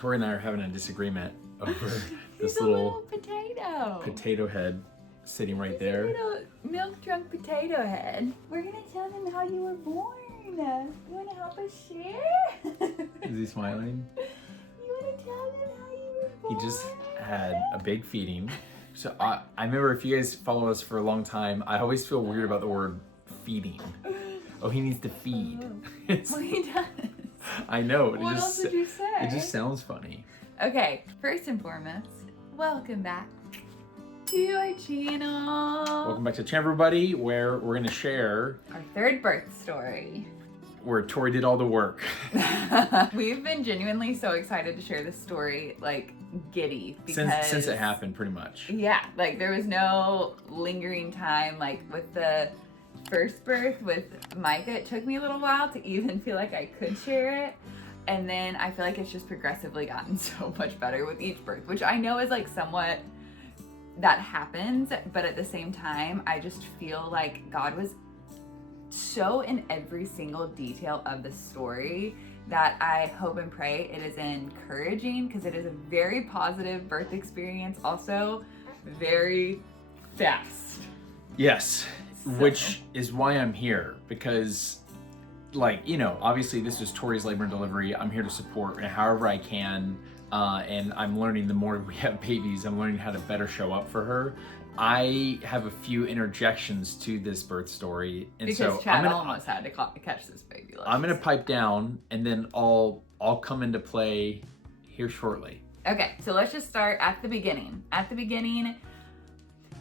Tori and I are having a disagreement over this He's little potato head sitting right He's there. a little milk drunk potato head. We're gonna tell them how you were born. You wanna help us share? Is he smiling? You wanna tell them how you were born? He just had a big feeding. So I remember, if you guys follow us for a long time, I always feel weird about the word feeding. Oh, he needs to feed. Well, he does. I know. What else did you say? It just sounds funny. Okay, first and foremost, welcome back to our channel. Welcome back to the channel, everybody, where we're going to share Our third birth story. where Tori did all the work. We've been genuinely so excited to share this story, like giddy, because Since it happened, pretty much. Yeah, like there was no lingering time. Like with the first birth with Micah, it took me a little while to even feel like I could share it. And then I feel like it's just progressively gotten so much better with each birth, which I know is like somewhat that happens, but at the same time, I just feel like God was so in every single detail of the story that I hope and pray it is encouraging, because it is a very positive birth experience, also very fast. Yes, So. which is why I'm here, because like, you know, obviously this is Tori's labor and delivery. I'm here to support however I can. And I'm learning, the more we have babies, I'm learning how to better show up for her. I have a few interjections to this birth story. And Because so Chad almost had to catch this baby. I'm going to pipe down, and then I'll come into play here shortly. Okay, so let's just start at the beginning. At the beginning,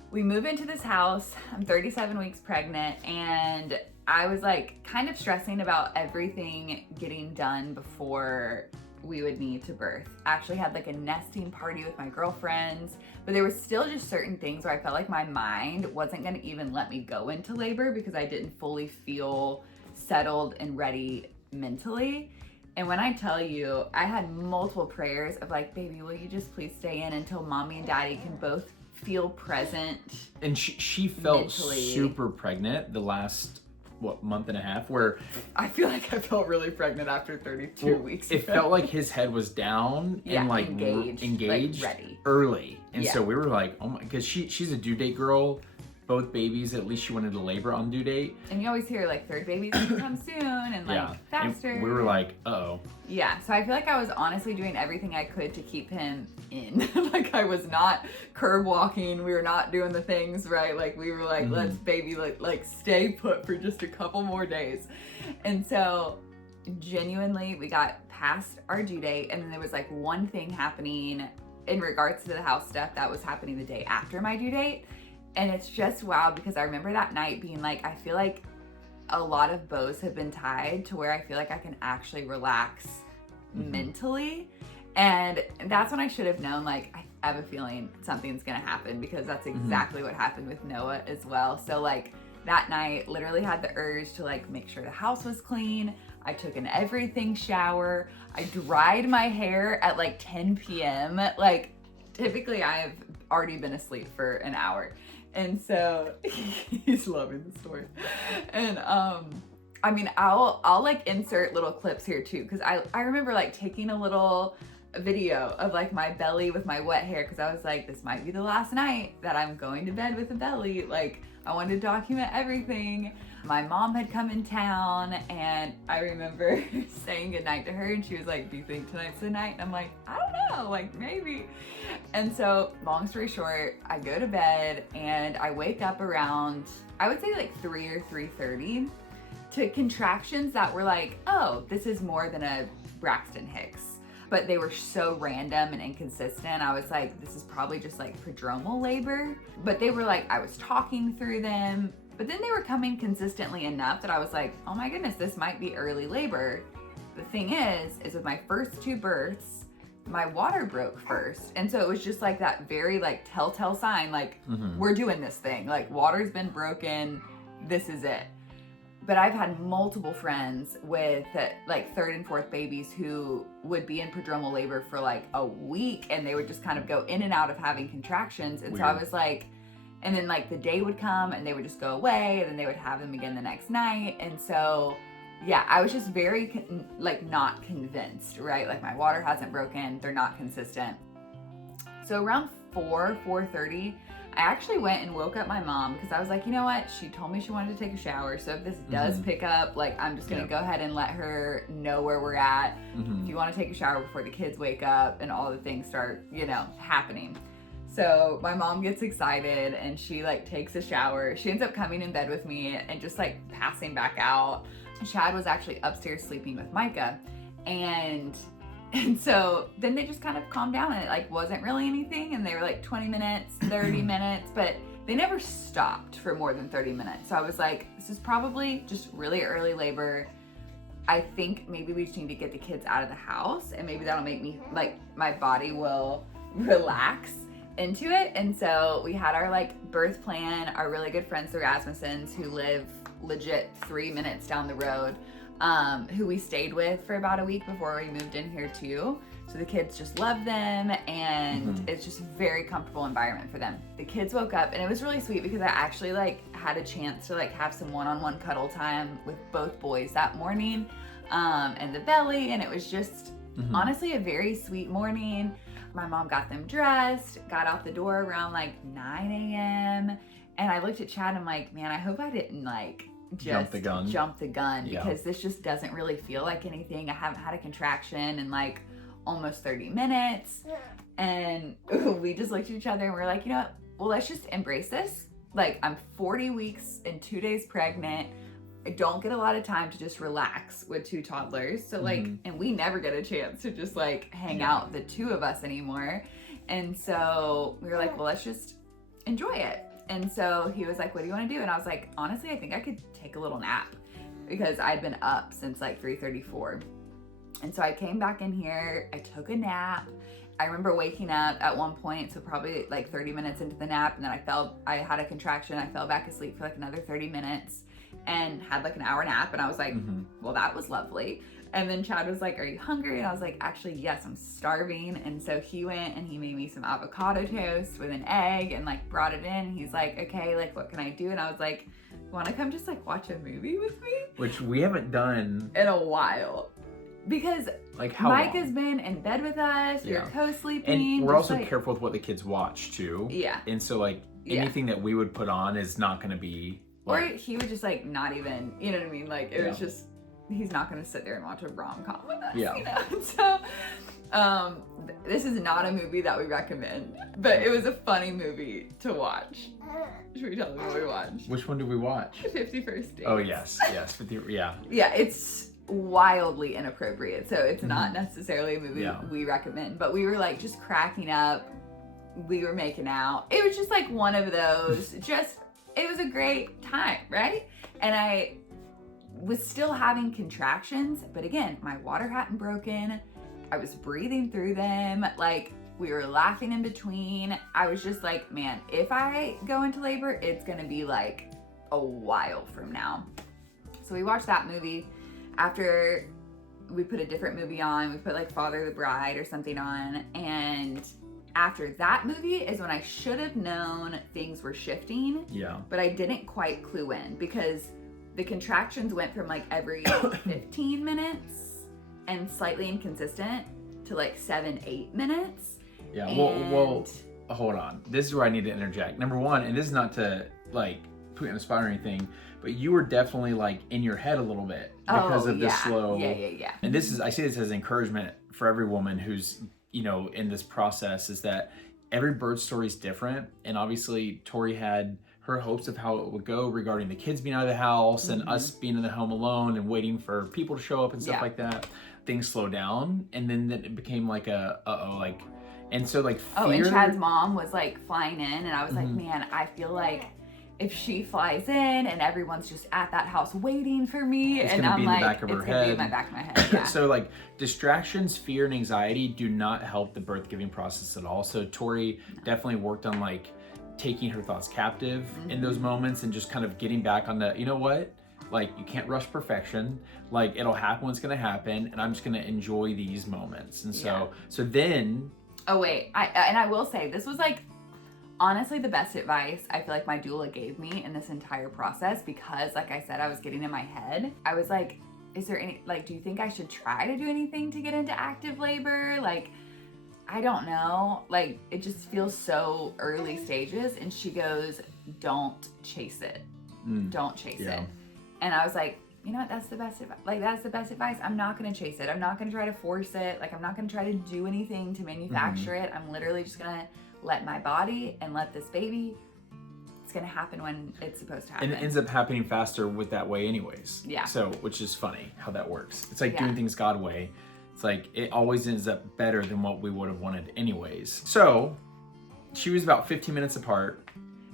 we move into this house. I'm 37 weeks pregnant, and I was like kind of stressing about everything getting done before we would need to birth. I actually had like a nesting party with my girlfriends, but there was still just certain things where I felt like my mind wasn't gonna even let me go into labor because I didn't fully feel settled and ready mentally. And when I tell you, I had multiple prayers of like, baby, will you just please stay in until mommy and daddy can both feel present. And she felt mentally. super pregnant the last, month and a half, where I feel like I felt really pregnant after 32 weeks. It felt like his head was down and like engaged like ready. early. And Yeah. so we were like, oh my, because she's a due date girl. Both babies, at least she wanted to labor on due date. And you always hear like third baby's gonna come soon and like Yeah. faster. And we were like, uh-oh. Yeah, so I feel like I was honestly doing everything I could to keep him in. Like I was not curb walking, we were not doing the things right. Like we were like, let's baby like stay put for just a couple more days. And so genuinely we got past our due date, and then there was like one thing happening in regards to the house stuff that was happening the day after my due date. And it's just wow, because I remember that night being like, I feel like a lot of bows have been tied to where I feel like I can actually relax mentally. And that's when I should have known, like, I have a feeling something's gonna happen, because that's exactly what happened with Noah as well. So like that night, literally had the urge to like make sure the house was clean. I took an everything shower. I dried my hair at like 10 p.m. Like typically I've already been asleep for an hour. And so he's loving the story. And I mean, I'll like insert little clips here too, because I remember like taking a little video of like my belly with my wet hair, because I was like, this might be the last night that I'm going to bed with a belly. Like I wanted to document everything. My mom had come in town, and I remember saying goodnight to her, and she was like, do you think tonight's the night? And I'm like, I don't know, like maybe. And so long story short, I go to bed and I wake up around, I would say like 3 or 3:30 to contractions that were like, oh, this is more than a Braxton Hicks. But they were so random and inconsistent. I was like, this is probably just like prodromal labor. But they were like, I was talking through them, but then they were coming consistently enough that I was like, oh my goodness, this might be early labor. The thing is with my first 2 births, my water broke first. And so it was just like that very like telltale sign, like we're doing this thing, like water's been broken, this is it. But I've had multiple friends with like 3rd and 4th babies who would be in prodromal labor for like a week, and they would just kind of go in and out of having contractions. And so I was like, and then like the day would come and they would just go away, and then they would have them again the next night. And so yeah, I was just very like not convinced, right? Like my water hasn't broken, they're not consistent. So around 4:30, I actually went and woke up my mom because I was like, you know what? She told me she wanted to take a shower. So if this does pick up, like I'm just gonna go ahead and let her know where we're at. If you want to take a shower before the kids wake up and all the things start, you know, happening. So my mom gets excited and she like takes a shower. She ends up coming in bed with me and just like passing back out. Chad was actually upstairs sleeping with Micah. And so then they just kind of calmed down and it like wasn't really anything. And they were like 20 minutes, 30 minutes, but they never stopped for more than 30 minutes. So I was like, this is probably just really early labor. I think maybe we just need to get the kids out of the house and maybe that'll make me like, my body will relax into it. And so we had our like birth plan, our really good friends, the Rasmussens, who live legit 3 minutes down the road, who we stayed with for about a week before we moved in here too. So the kids just love them and it's just a very comfortable environment for them. The kids woke up and it was really sweet because I actually like had a chance to like have some one-on-one cuddle time with both boys that morning, and the belly, and it was just honestly a very sweet morning. My mom got them dressed, got out the door around like 9 a.m. And I looked at Chad and I'm like, man, I hope I didn't like just jump the gun because this just doesn't really feel like anything. I haven't had a contraction in like almost 30 minutes. And we just looked at each other and we're like, you know what? Well, let's just embrace this. Like I'm 40 weeks and 2 days pregnant. I don't get a lot of time to just relax with 2 toddlers. So like, and we never get a chance to just like hang out the 2 of us anymore. And so we were like, well, let's just enjoy it. And so he was like, what do you want to do? And I was like, honestly, I think I could take a little nap because I'd been up since like 3:34. And so I came back in here, I took a nap. I remember waking up at one point, so probably like 30 minutes into the nap, and then I had a contraction. I fell back asleep for like another 30 minutes and had like an hour nap. And I was like, well, that was lovely. And then Chad was like, are you hungry? And I was like, actually, yes, I'm starving. And so he went and he made me some avocado toast with an egg and like brought it in. He's like, okay, like what can I do? And I was like, want to come just like watch a movie with me? Which we haven't done in a while. Because like how Micah's been in bed with us, we're co-sleeping. And we're also like, careful with what the kids watch too. Yeah. And so like anything that we would put on is not going to be like... Or he would just like not even, you know what I mean? Like it was just, he's not going to sit there and watch a rom-com with us, you know? So this is not a movie that we recommend, but it was a funny movie to watch. Should we tell them what we watched? Which one did we watch? 51st Dates. Oh yes. Yeah, it's wildly inappropriate, so it's not necessarily a movie we recommend, but we were like just cracking up, we were making out. It was just like one of those, it was a great time, right? And I was still having contractions, but again, my water hadn't broken. I was breathing through them, like we were laughing in between. I was just like, man, if I go into labor, it's gonna be like a while from now. So we watched that movie. After we put a different movie on, we put like Father the Bride or something on, and after that movie is when I should have known things were shifting. Yeah. But I didn't quite clue in because the contractions went from like every 15 minutes and slightly inconsistent to like 7-8 minutes. Yeah. Well, hold on. This is where I need to interject. Number one, and this is not to like put you on the spot or anything, but you were definitely like in your head a little bit because of the slow. Yeah. And this is, I say this as encouragement for every woman who's, you know, in this process, is that every birth story is different. And obviously Tori had her hopes of how it would go regarding the kids being out of the house and us being in the home alone and waiting for people to show up and stuff like that. Things slowed down, and then it became like and so like fear. Oh, and Chad's mom was like flying in, and I was like, man, I feel like if she flies in and everyone's just at that house waiting for me, it's and gonna I'm be like, in the back of her head. Be in my back of my head. Yeah. So like distractions, fear, and anxiety do not help the birth giving process at all. So Tori definitely worked on like taking her thoughts captive in those moments and just kind of getting back on the, you know what? Like, you can't rush perfection. Like, it'll happen when it's gonna happen, and I'm just gonna enjoy these moments. And so then. Oh wait, I will say, this was like honestly the best advice I feel like my doula gave me in this entire process, because like I said, I was getting in my head. I was like, is there any, like, do you think I should try to do anything to get into active labor? Like, I don't know. Like, it just feels so early stages. And she goes, don't chase it. Don't chase it. And I was like, you know what? That's the best advice. Like, that's the best advice. I'm not going to chase it. I'm not going to try to force it. Like, I'm not going to try to do anything to manufacture it. I'm literally just going to let my body and let this baby, it's going to happen when it's supposed to happen. And it ends up happening faster with that way anyways. Yeah. So, which is funny how that works. It's like doing things God way. It's like, it always ends up better than what we would have wanted anyways. So, she was about 15 minutes apart.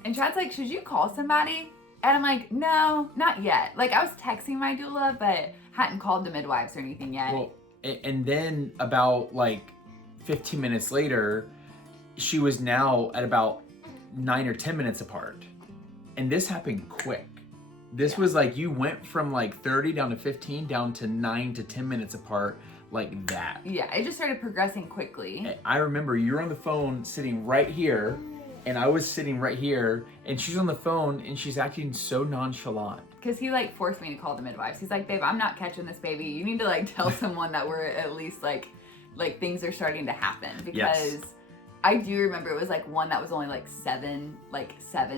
And Chad's like, should you call somebody? And I'm like, no, not yet. Like, I was texting my doula, but hadn't called the midwives or anything yet. Well, and then about like 15 minutes later, she was now at about 9 or 10 minutes apart. And this happened quick. This was like, you went from like 30 down to 15 down to 9 to 10 minutes apart like that. Yeah, it just started progressing quickly. I remember you were on the phone sitting right here, and I was sitting right here, and she's on the phone and she's acting so nonchalant. Because he like forced me to call the midwives. He's like, babe, I'm not catching this baby. You need to like tell someone that we're at least like things are starting to happen. Because I do remember it was like one that was only like 7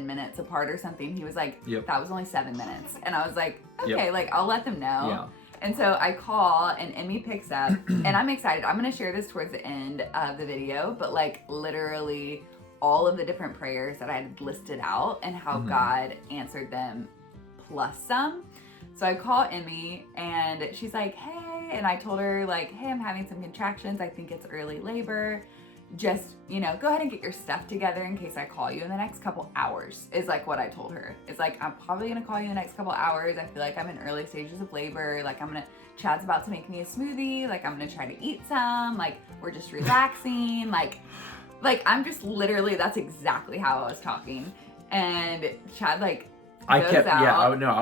minutes apart or something. He was like, that was only 7 minutes. And I was like, okay, like I'll let them know. Yeah. And so I call and Emmy picks up and I'm excited. I'm going to share this towards the end of the video, but like literally all of the different prayers that I had listed out and how God answered them plus some. So I call Emmy and she's like, hey, and I told her like, hey, I'm having some contractions. I think it's early labor. Just, you know, go ahead and get your stuff together in case I call you in the next couple hours is like what I told her. It's like, I'm probably going to call you in the next couple hours. I feel like I'm in early stages of labor. Like Chad's about to make me a smoothie. Like I'm going to try to eat some. Like we're just relaxing. Like I'm just literally, that's exactly how I was talking. And Chad like, I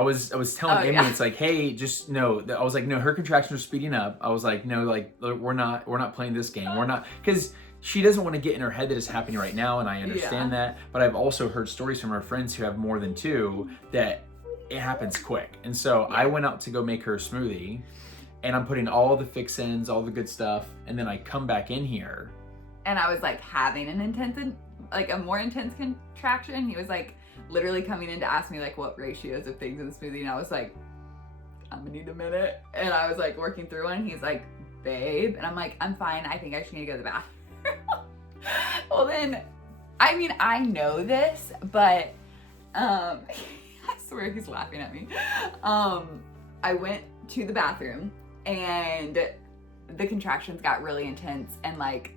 was telling Amy, it's like, hey, just no. I was like, no, her contractions are speeding up. I was like, no, like we're not playing this game. We're not, because she doesn't want to get in her head that it's happening right now, and I understand that. But I've also heard stories from our friends who have more than 2 that it happens quick. And so I went out to go make her a smoothie, and I'm putting all the fix-ins, all the good stuff, and then I come back in here. And I was like having a more intense contraction. He was like literally coming in to ask me like what ratios of things in the smoothie, and I was like, I'm gonna need a minute. And I was like working through one. He's like, babe, and I'm like, I'm fine. I think I just need to go to the bathroom. Well then, I mean, I know this, but I swear he's laughing at me. I went to the bathroom and the contractions got really intense, and like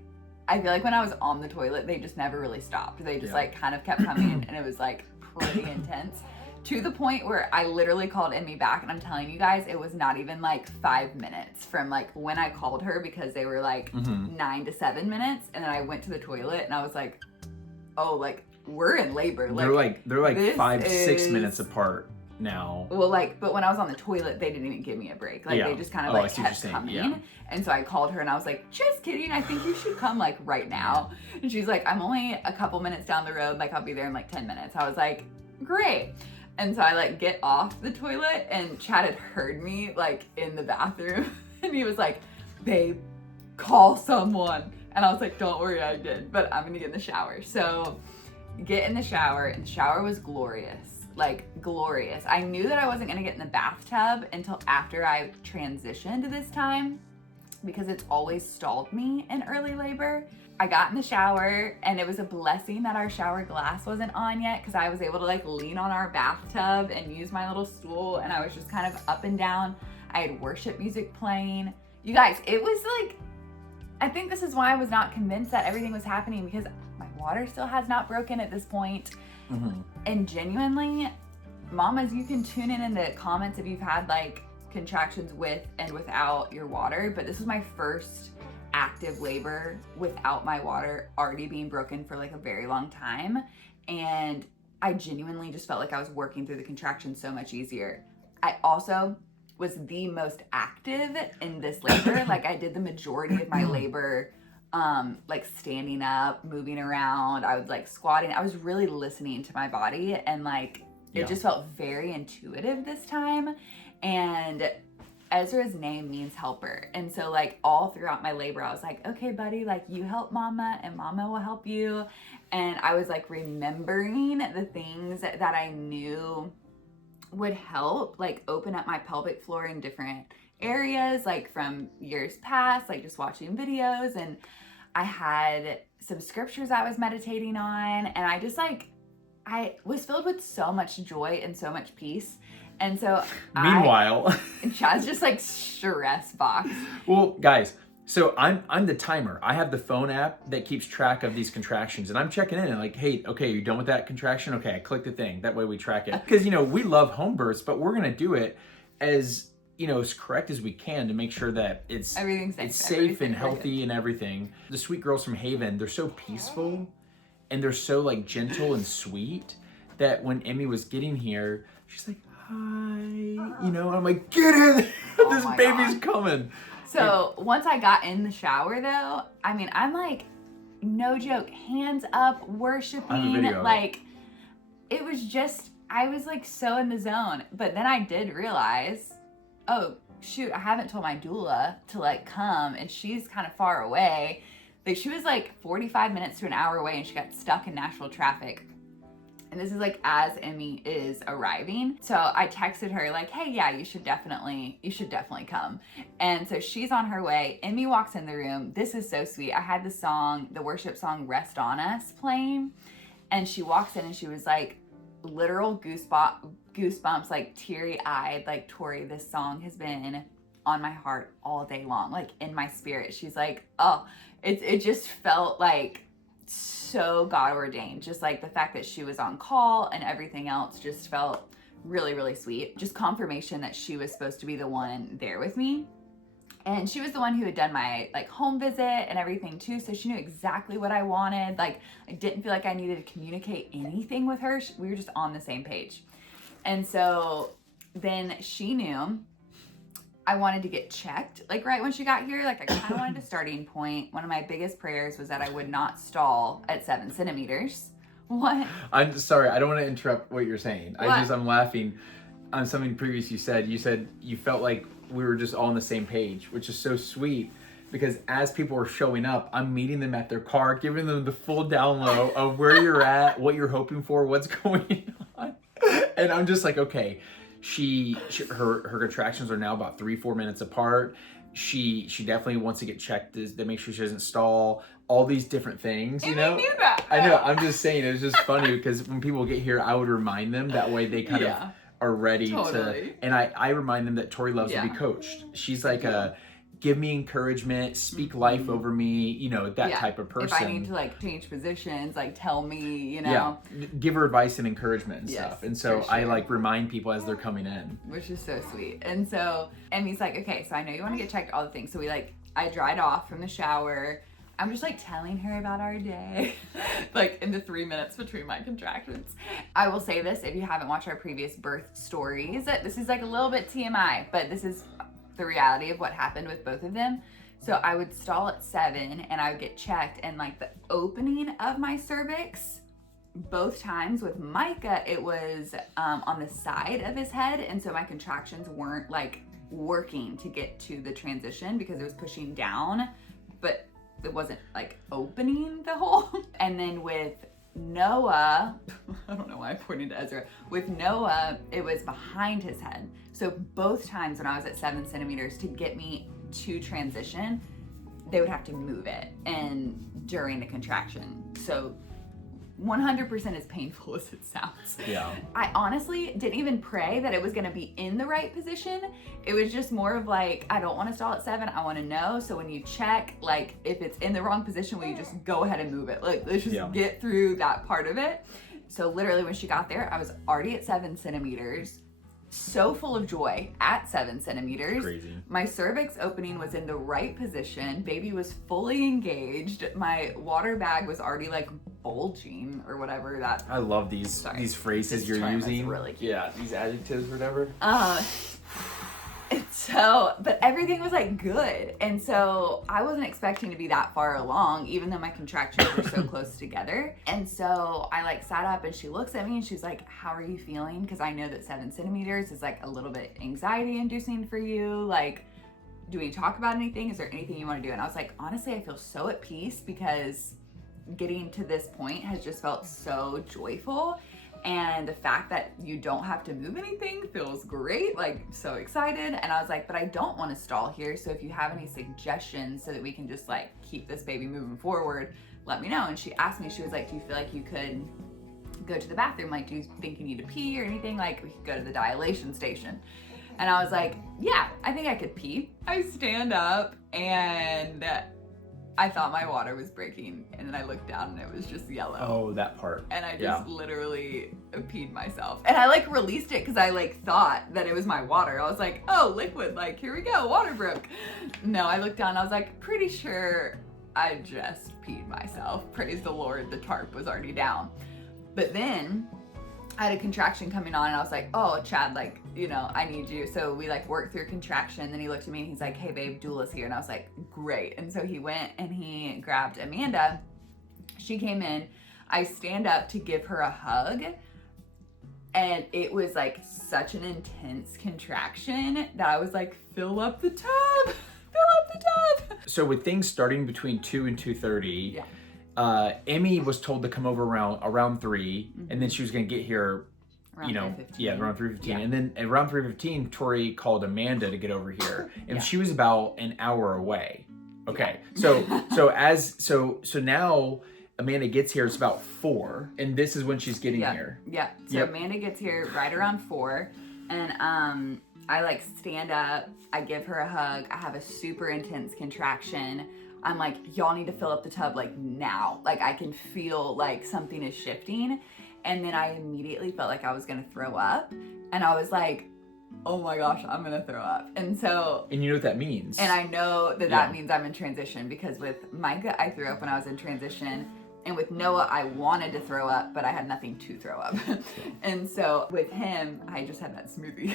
I feel like when I was on the toilet, they just never really stopped. They just like kind of kept coming, and it was like pretty intense to the point where I literally called Emmy back, and I'm telling you guys, it was not even like 5 minutes from like when I called her, because they were like 9 to 7 minutes, and then I went to the toilet and I was like, oh, like we're in labor. Like they're like 5-6 minutes apart now. Well, like, but when I was on the toilet, they didn't even give me a break. Like they just kind of like kept coming. Yeah. And so I called her and I was like, just kidding. I think you should come like right now. And she's like, I'm only a couple minutes down the road. Like I'll be there in like 10 minutes. I was like, great. And so I like get off the toilet, and Chad had heard me like in the bathroom, and he was like, babe, call someone. And I was like, don't worry, I did, but I'm gonna get in the shower. So get in the shower, and the shower was glorious, like glorious. I knew that I wasn't gonna get in the bathtub until after I transitioned this time, because it's always stalled me in early labor. I got in the shower, and it was a blessing that our shower glass wasn't on yet, because I was able to like lean on our bathtub and use my little stool, and I was just kind of up and down. I had worship music playing. You guys, it was like, I think this is why I was not convinced that everything was happening, because my water still has not broken at this point. And genuinely, mamas, you can tune in the comments if you've had like contractions with and without your water, but this was my first active labor without my water already being broken for like a very long time, and I genuinely just felt like I was working through the contractions so much easier. I also was the most active in this labor. Like I did the majority of my labor like standing up, moving around. I was like squatting. I was really listening to my body, and like it just felt very intuitive this time. And Ezra's name means helper. And so like all throughout my labor, I was like, okay, buddy, like you help mama and mama will help you. And I was like remembering the things that I knew would help like open up my pelvic floor in different areas, like from years past, like just watching videos. And I had some scriptures I was meditating on, and I just like, I was filled with so much joy and so much peace. And so Meanwhile, Chad's just like stress box. Well, guys, so I'm the timer. I have the phone app that keeps track of these contractions, and I'm checking in and like, hey, okay, you done with that contraction? Okay, I click the thing. That way we track it. Because, you know, we love home births, but we're going to do it as, you know, as correct as we can to make sure that it's safe and healthy and everything. The sweet girls from Haven, they're so peaceful and they're so like gentle and sweet that when Emmy was getting here, she's like, hi, you know, I'm like, get in, this baby's coming. So once I got in the shower though, I mean, I'm like, no joke, hands up, worshiping, like, it was just, I was like so in the zone. But then I did realize, oh shoot, I haven't told my doula to like come, and she's kind of far away. Like she was like 45 minutes to an hour away, and she got stuck in Nashville traffic. And this is like as Emmy is arriving. So I texted her like, hey, yeah, you should definitely come. And so she's on her way. Emmy walks in the room. This is so sweet. I had the worship song Rest On Us playing. And she walks in and she was like, literal goosebumps, like teary-eyed, like, Tori, this song has been on my heart all day long, like in my spirit. She's like, oh, it just felt like so God ordained. Just like the fact that she was on call and everything else just felt really, really sweet. Just confirmation that she was supposed to be the one there with me. And she was the one who had done my like home visit and everything too. So she knew exactly what I wanted. Like I didn't feel like I needed to communicate anything with her. We were just on the same page. And so then she knew I wanted to get checked, like right when she got here. Like I kind of wanted a starting point. One of my biggest prayers was that I would not stall at 7 centimeters. What? I'm sorry, I don't want to interrupt what you're saying. What? I'm laughing on something previous you said. You said you felt like we were just all on the same page, which is so sweet. Because as people are showing up, I'm meeting them at their car, giving them the full down low of where you're at, what you're hoping for, what's going on. And I'm just like, okay, her contractions are now about 3-4 minutes apart. She definitely wants to get checked to make sure she doesn't stall. All these different things, you know. I knew that. I know. I'm just saying, it was just funny because when people get here, I would remind them. That way, they kind of are ready to. And I remind them that Tori loves to be coached. She's like a give me encouragement, speak life over me, you know, that type of person. If I need to like change positions, like tell me, you know. Yeah, give her advice and encouragement and stuff. And so I like remind people as they're coming in. Which is so sweet. And so Emmy's like, okay, so I know you want to get checked, all the things. So I dried off from the shower. I'm just like telling her about our day, like in the 3 minutes between my contractions. I will say this, if you haven't watched our previous birth stories, this is like a little bit TMI, but this is the reality of what happened with both of them. So I would stall at 7 and I would get checked, and like the opening of my cervix, both times with Micah, it was on the side of his head. And so my contractions weren't like working to get to the transition because it was pushing down, but it wasn't like opening the hole. And then with Noah, I don't know why I pointed to Ezra. With Noah, it was behind his head. So both times when I was at 7 centimeters, to get me to transition, they would have to move it and during the contraction. So 100% as painful as it sounds. Yeah. I honestly didn't even pray that it was gonna be in the right position. It was just more of like, I don't wanna stall at 7, I wanna know. So when you check, like if it's in the wrong position, will you just go ahead and move it? Like, let's just get through that part of it. So literally when she got there, I was already at 7 centimeters. So full of joy at 7 centimeters. Crazy. My cervix opening was in the right position. Baby was fully engaged. My water bag was already like bulging or whatever that. I love these phrases you're using. Really cute. Yeah, these adjectives or whatever. It's So, but everything was like good. And so I wasn't expecting to be that far along, even though my contractions were so close together. And so I like sat up and she looks at me and she's like, how are you feeling? Because I know that 7 centimeters is like a little bit anxiety inducing for you. Like, do we talk about anything? Is there anything you want to do? And I was like, honestly, I feel so at peace because getting to this point has just felt so joyful. And the fact that you don't have to move anything feels great, like so excited. And I was like, but I don't want to stall here. So if you have any suggestions so that we can just like keep this baby moving forward, let me know. And she asked me, she was like, do you feel like you could go to the bathroom? Like, do you think you need to pee or anything? Like, we could go to the dilation station. And I was like, yeah, I think I could pee. I stand up and I thought my water was breaking, and then I looked down and it was just yellow. Oh, that part. And I just literally peed myself. And I like released it because I like thought that it was my water. I was like, oh, liquid, like here we go, water broke. No, I looked down, I was like, pretty sure I just peed myself. Praise the Lord, the tarp was already down. But then I had a contraction coming on and I was like, oh, Chad, like, you know, I need you. So we like worked through contraction. Then he looked at me and he's like, hey babe, doula's here. And I was like, great. And so he went and he grabbed Amanda. She came in. I stand up to give her a hug. And it was like such an intense contraction that I was like, fill up the tub, fill up the tub. So with things starting between 2 and 2:30, Yeah. Emmy was told to come over around 3, and then she was gonna get here, Around you know, 3:15. around 3:15, Yeah. and then around 3:15, Tori called Amanda to get over here, and Yeah. she was about an hour away. Okay, so now Amanda gets here. It's about 4, and this is when she's getting here. Yeah. So Amanda gets here right around 4, and I like stand up. I give her a hug. I have a super intense contraction. I'm like, y'all need to fill up the tub like now. Like I can feel like something is shifting. And then I immediately felt like I was gonna throw up. And I was like, oh my gosh, I'm gonna throw up. And so. And you know what that means. And I know that means I'm in transition, because with Micah, I threw up when I was in transition. And with Noah, I wanted to throw up, but I had nothing to throw up. And so with him, I just had that smoothie.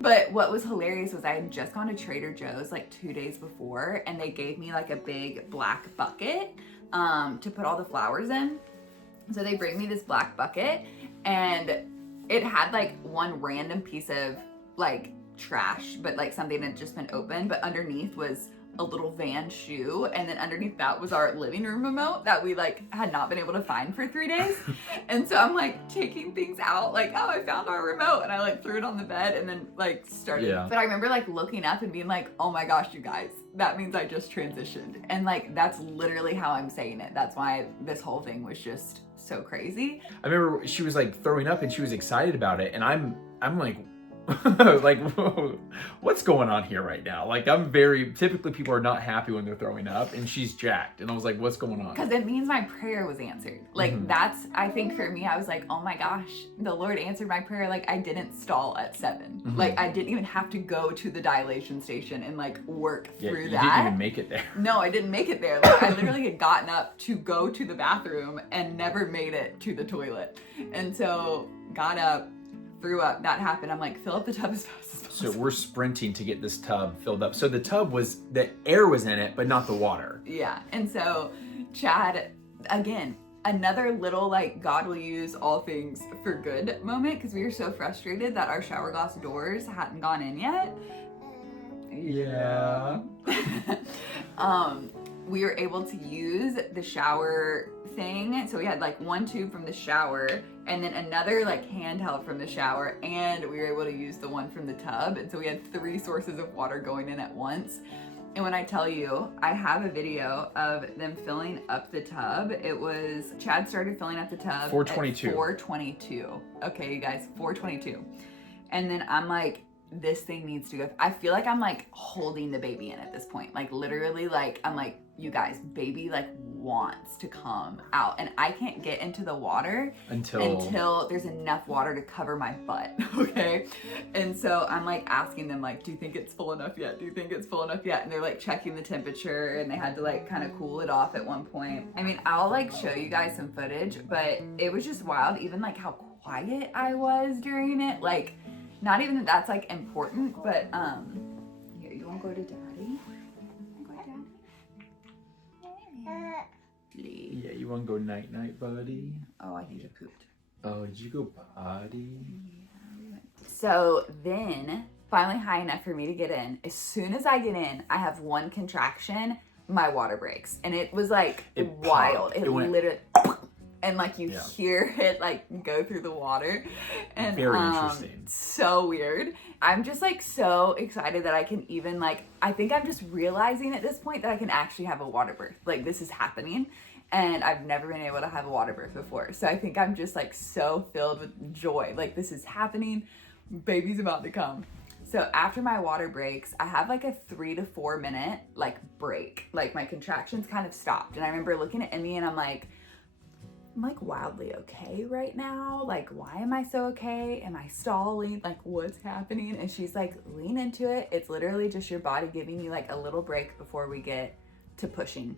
But what was hilarious was I had just gone to Trader Joe's like 2 days before, and they gave me like a big black bucket to put all the flowers in. So they bring me this black bucket, and it had like one random piece of like trash, but like something that had just been opened, but underneath was a little van shoe, and then underneath that was our living room remote that we like had not been able to find for 3 days. And so I'm like taking things out, like, oh, I found our remote, and I like threw it on the bed and then like started. Yeah. But I remember like looking up and being like, oh my gosh, you guys, that means I just transitioned. And like that's literally how I'm saying it. That's why this whole thing was just so crazy. I remember she was like throwing up and she was excited about it, and I'm like like, whoa, what's going on here right now? Like, typically people are not happy when they're throwing up, and she's jacked. And I was like, what's going on? Because it means my prayer was answered. Like, that's, I think for me, I was like, oh my gosh, the Lord answered my prayer. Like, I didn't stall at 7. Like, I didn't even have to go to the dilation station and like work through that. You didn't even make it there. No, I didn't make it there. Like, I literally had gotten up to go to the bathroom and never made it to the toilet. And so, got up, threw up, that happened. I'm like, fill up the tub as fast as possible. So we're sprinting to get this tub filled up. So the tub the air was in it, but not the water. Yeah. And so Chad, again, another little like God will use all things for good moment, because we were so frustrated that our shower glass doors hadn't gone in yet. Yeah. We were able to use the shower thing. So we had like one tube from the shower and then another like handheld from the shower, and we were able to use the one from the tub. And so we had 3 sources of water going in at once. And when I tell you, I have a video of them filling up the tub. It was, Chad started filling up the tub 4:22. at 4:22. Okay, you guys, 4:22. And then I'm like, this thing needs to go. I feel like I'm like holding the baby in at this point. Like literally, like I'm like, you guys, baby like wants to come out, and I can't get into the water until there's enough water to cover my butt. Okay. And so I'm like asking them like, do you think it's full enough yet? Do you think it's full enough yet? And they're like checking the temperature, and they had to like kind of cool it off at one point. I mean, I'll like show you guys some footage, but it was just wild. Even like how quiet I was during it. Like, Not even that that's like important, but here, you want to go to daddy? Go daddy. Yeah, you want to go night night, buddy? Oh, I think you pooped. Oh, did you go potty? So then, finally high enough for me to get in. As soon as I get in, I have one contraction, my water breaks. And it was like wild. It literally, and like you hear it like go through the water. And very interesting. So weird. I'm just like so excited that I can even like, I think I'm just realizing at this point that I can actually have a water birth. Like this is happening. And I've never been able to have a water birth before. So I think I'm just like so filled with joy. Like this is happening. Baby's about to come. So after my water breaks, I have like a 3 to 4 minute like break. Like my contractions kind of stopped. And I remember looking at Emmy and I'm like wildly okay right now. Like, why am I so okay? Am I stalling? Like, what's happening? And she's like, lean into it. It's literally just your body giving you like a little break before we get to pushing.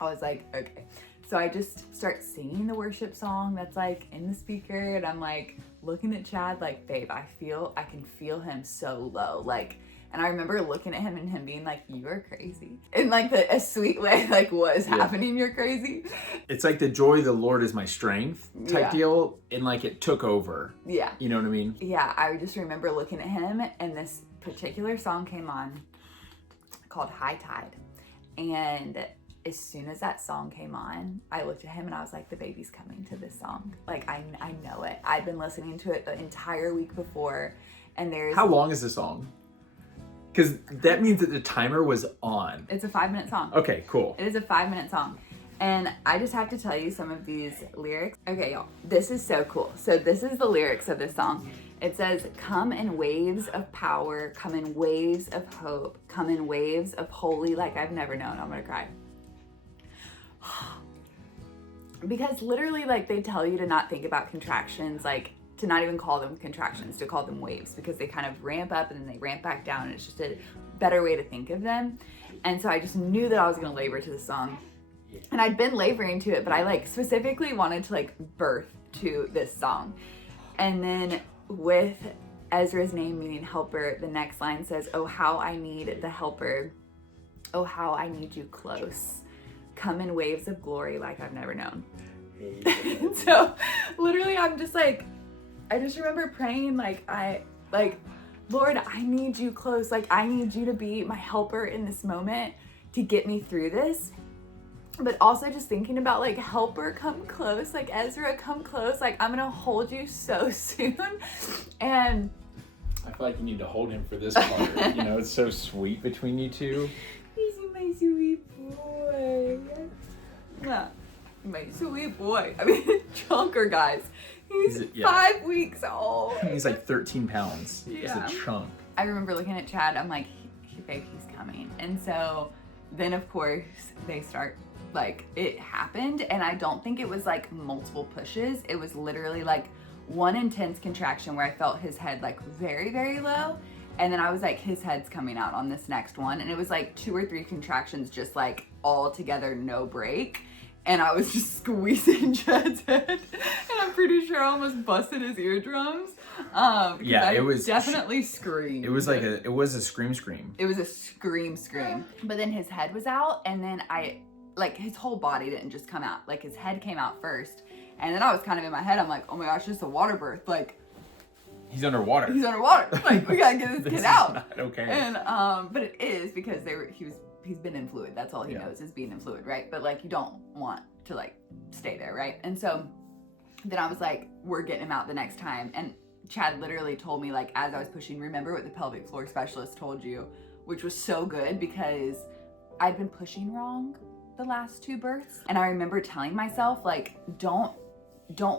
I was like, okay. So I just start singing the worship song that's like in the speaker, and I'm like looking at Chad like, babe, I can feel him so low. Like, and I remember looking at him and him being like, you are crazy. In like a sweet way, like what is happening? You're crazy. It's like the joy of the Lord is my strength type deal. And like it took over. Yeah. You know what I mean? Yeah. I just remember looking at him and this particular song came on called High Tide. And as soon as that song came on, I looked at him and I was like, the baby's coming to this song. Like, I know it. I'd been listening to it the entire week before. And there's... How long is the song? Because that means that the timer was on. It's a 5-minute song. Okay, cool. It is a 5-minute song. And I just have to tell you some of these lyrics. Okay, y'all. This is so cool. So this is the lyrics of this song. It says, come in waves of power, come in waves of hope, come in waves of holy like I've never known. I'm gonna cry. Because literally, like, they tell you to not think about contractions, like to not even call them contractions, to call them waves, because they kind of ramp up and then they ramp back down, and it's just a better way to think of them. And so I just knew that I was gonna labor to the song, and I'd been laboring to it, but I like specifically wanted to like birth to this song. And then with Ezra's name meaning helper, the next line says, oh how I need the helper, oh how I need you close, come in waves of glory like I've never known. So literally I'm just like, I just remember praying like, Lord, I need you close. Like I need you to be my helper in this moment to get me through this. But also just thinking about like, helper, come close. Like Ezra, come close. Like I'm gonna hold you so soon. And I feel like you need to hold him for this part. You know, it's so sweet between you two. He's my sweet boy. Yeah, my sweet boy. I mean, chunker, guys. He's 5 weeks old. He's like 13 pounds. Yeah. He's a chunk. I remember looking at Chad. I'm like, babe, he's coming. And so then, of course, they start, like, it happened. And I don't think it was like multiple pushes. It was literally like one intense contraction where I felt his head like very, very low. And then I was like, his head's coming out on this next one. And it was like 2 or 3 contractions, just like all together, no break. And I was just squeezing Chad's head. And I'm pretty sure I almost busted his eardrums. Yeah, it was definitely screamed. It was like it was a scream. It was a scream. But then his head was out, and then his whole body didn't just come out. Like his head came out first. And then I was kind of in my head, I'm like, oh my gosh, this is a water birth. Like, he's underwater. Like, we gotta get this kid out. Not okay. And but it is because he's been in fluid. That's all he knows is being in fluid, right? But like you don't want to like stay there, right? And so then I was like, we're getting him out the next time. And Chad literally told me, like, as I was pushing, remember what the pelvic floor specialist told you, which was so good because I'd been pushing wrong the last 2 births. And I remember telling myself, like, don't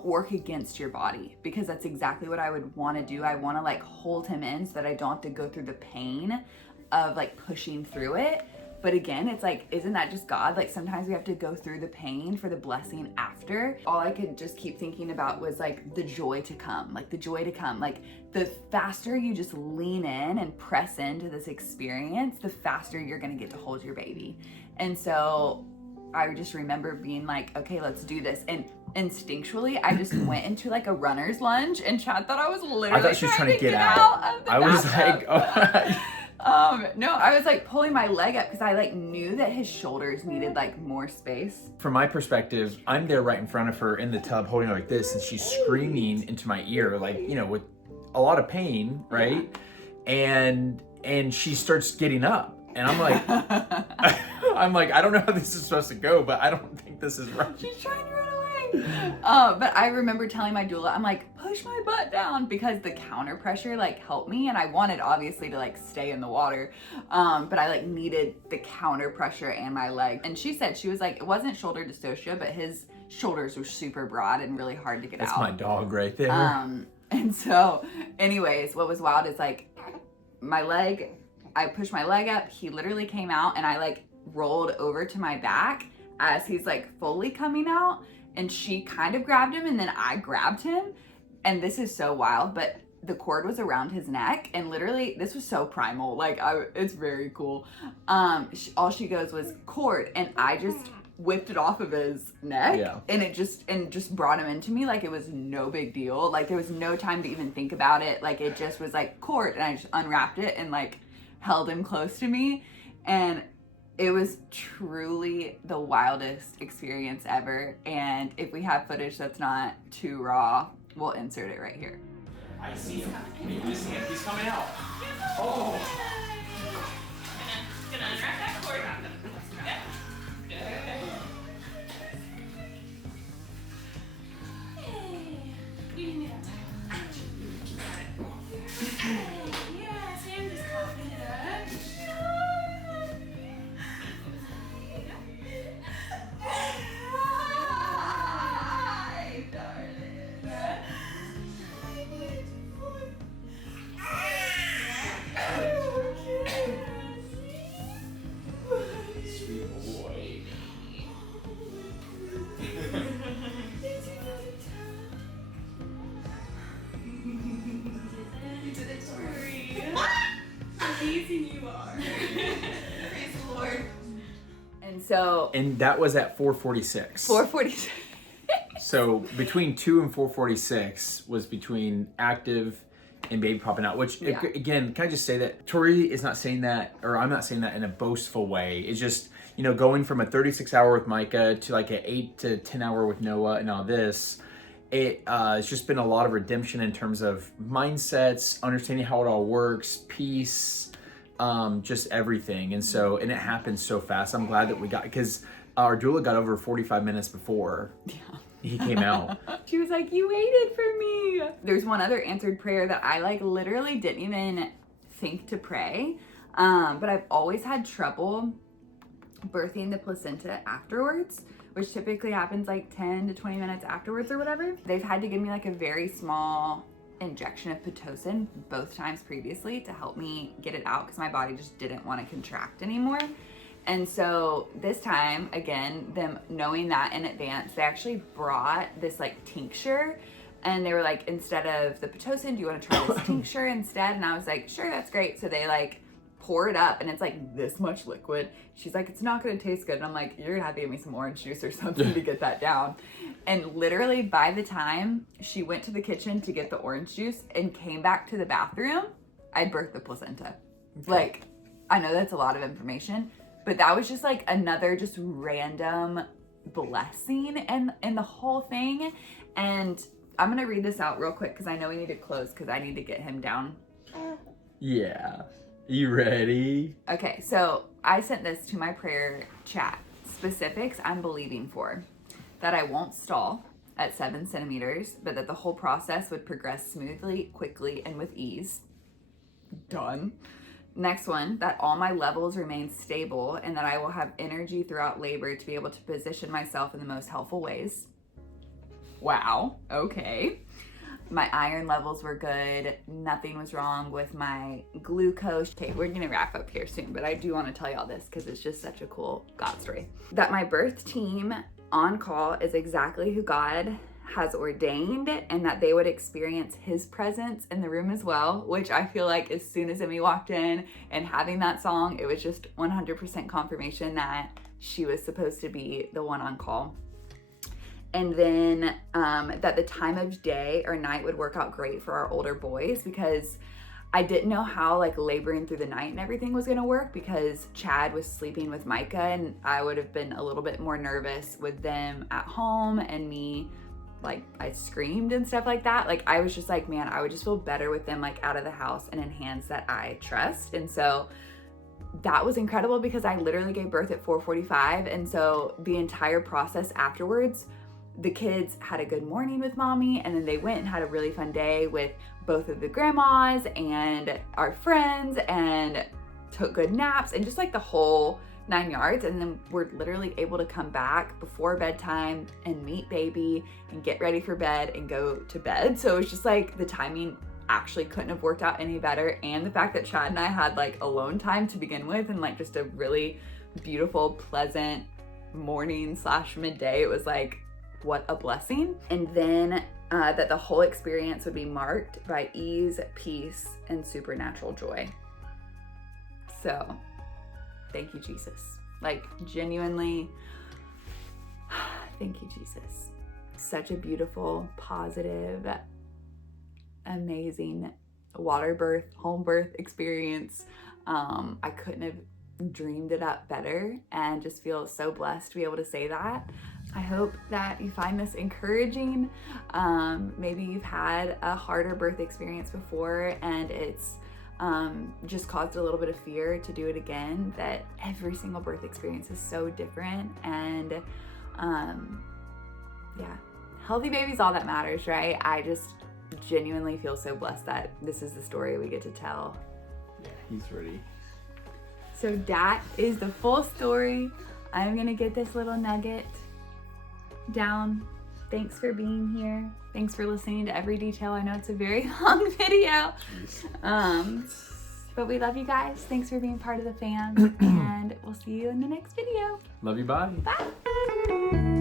work against your body, because that's exactly what I would want to do. I want to like hold him in so that I don't have to go through the pain of like pushing through it. But again, it's like, isn't that just God? Like sometimes we have to go through the pain for the blessing after. All I could just keep thinking about was like the joy to come, like the joy to come. Like the faster you just lean in and press into this experience, the faster you're going to get to hold your baby. And so I just remember being like, okay, let's do this. And instinctually, I just went into like a runner's lunge, and Chad thought I was literally I thought she was trying to get out. of the I was bathtub. like, No, I was like pulling my leg up because I like knew that his shoulders needed like more space. From my perspective, I'm there right in front of her in the tub holding her like this, and she's screaming into my ear, like, you know, with a lot of pain, right? Yeah. And she starts getting up, and I'm like, I don't know how this is supposed to go, but I don't think this is right. She's trying to run away. But I remember telling my doula, I'm like, push my butt down, because the counter pressure like helped me, and I wanted obviously to like stay in the water, but I like needed the counter pressure and my leg. And she said, she was like, it wasn't shoulder dystocia, but his shoulders were super broad and really hard to get out. That's my dog right there. And so anyways, what was wild is like my leg, I pushed my leg up, he literally came out, and I like rolled over to my back as he's like fully coming out, and she kind of grabbed him, and then I grabbed him. And this is so wild, but the cord was around his neck, and literally this was so primal, like it's very cool. All she goes was cord, and I just whipped it off of his neck. Yeah. And it just brought him into me like it was no big deal. Like there was no time to even think about it. Like it just was like cord, and I just unwrapped it and like held him close to me. And it was truly the wildest experience ever. And if we have footage that's not too raw, we'll insert it right here. I see him. He's coming out. Oh. Gonna unwrap that cord. Yeah. You didn't need that time. Yeah, Sam just coughing it up. And that was at 4:46. 4:46. So between 2 and 4:46 was between active and baby popping out, which again, can I just say that Tori is not saying that, or I'm not saying that in a boastful way. It's just, you know, going from a 36-hour with Micah to like an 8 to 10 hour with Noah and all this, it's just been a lot of redemption in terms of mindsets, understanding how it all works, peace, just everything. And so, and it happened so fast. I'm glad that we got, because our doula got over 45 minutes before he came out. She was like, you waited for me. There's one other answered prayer that I like literally didn't even think to pray. But I've always had trouble birthing the placenta afterwards, which typically happens like 10 to 20 minutes afterwards or whatever. They've had to give me like a very small injection of Pitocin both times previously to help me get it out, because my body just didn't want to contract anymore. And so this time, again, them knowing that in advance, they actually brought this like tincture, and they were like, instead of the Pitocin, do you want to try this tincture instead? And I was like, sure, that's great. So they like pour it up, and it's like this much liquid. She's like, it's not gonna taste good. And I'm like, you're gonna have to give me some orange juice or something to get that down. And literally by the time she went to the kitchen to get the orange juice and came back to the bathroom, I'd birthed the placenta. Okay. Like, I know that's a lot of information, but that was just like another just random blessing in the whole thing. And I'm gonna read this out real quick because I know we need to close because I need to get him down. Yeah. You ready? Okay, so I sent this to my prayer chat. Specifics I'm believing for. That I won't stall at 7 centimeters, but that the whole process would progress smoothly, quickly, and with ease. Done. Next one, that all my levels remain stable and that I will have energy throughout labor to be able to position myself in the most helpful ways. Wow, okay. My iron levels were good. Nothing was wrong with my glucose. Okay, we're gonna wrap up here soon, but I do wanna tell y'all this because it's just such a cool God story. That my birth team on call is exactly who God has ordained, and that they would experience his presence in the room as well, which I feel like as soon as Emmy walked in and having that song, it was just 100% confirmation that she was supposed to be the one on call. And then that the time of day or night would work out great for our older boys, because I didn't know how like laboring through the night and everything was gonna work, because Chad was sleeping with Micah and I would have been a little bit more nervous with them at home and me, like I screamed and stuff like that. Like I was just like, man, I would just feel better with them like out of the house and in hands that I trust. And so that was incredible, because I literally gave birth at 4:45. And so the entire process afterwards, the kids had a good morning with mommy, and then they went and had a really fun day with both of the grandmas and our friends and took good naps and just like the whole 9 yards. And then we're literally able to come back before bedtime and meet baby and get ready for bed and go to bed. So it's just like the timing actually couldn't have worked out any better. And the fact that Chad and I had like alone time to begin with and like just a really beautiful, pleasant morning / midday, it was like, what a blessing. And then that the whole experience would be marked by ease, peace, and supernatural joy. So thank you, Jesus. Like genuinely, thank you, Jesus. Such a beautiful, positive, amazing water birth, home birth experience. I couldn't have dreamed it up better, and just feel so blessed to be able to say that. I hope that you find this encouraging. Maybe you've had a harder birth experience before and it's just caused a little bit of fear to do it again, that every single birth experience is so different. And yeah, healthy baby's all that matters, right? I just genuinely feel so blessed that this is the story we get to tell. Yeah, he's ready. So that is the full story. I'm gonna get this little nugget down. Thanks for being here. Thanks for listening to every detail. I know it's a very long video. But we love you guys. Thanks for being part of the fam. And we'll see you in the next video. Love you, bye. Bye.